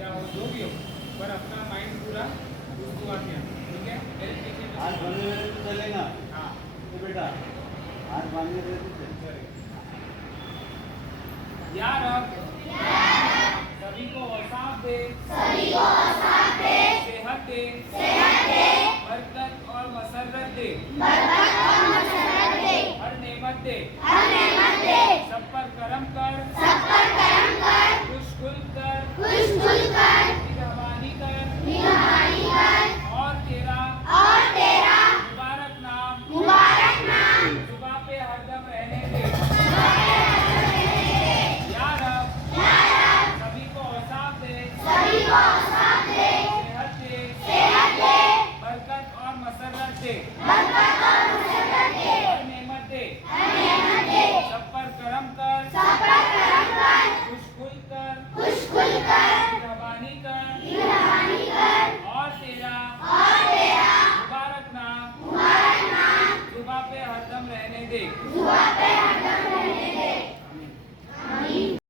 चाहे जो भी हो, पर अपना माइंड पूरा उस दुआ के अंदर, ठीक है। मेरे पीछे हाथ बांधे हुए तो चलेगा। हाँ तो बेटा हाथ बांधे हुए तो चलेगा। या रब सभी को औसाफ दे, सेहत दे, बरकत और मसरत दे, हर नेमत दे, सब पर करम कर, खुश खुल कर, मेहरबानी कर, और तेरा मुबारक नाम जुबां पे हरदम रहने दे। या रब सभी को औसाफ दे, सेहत दे, बरकत और मसरत दे, हर नेमत दे, सब पर करम कर, खुश खुल कर, मेहरबानी कर, और तेरा मुबारक नाम जुबां पे हरदम रहने दे।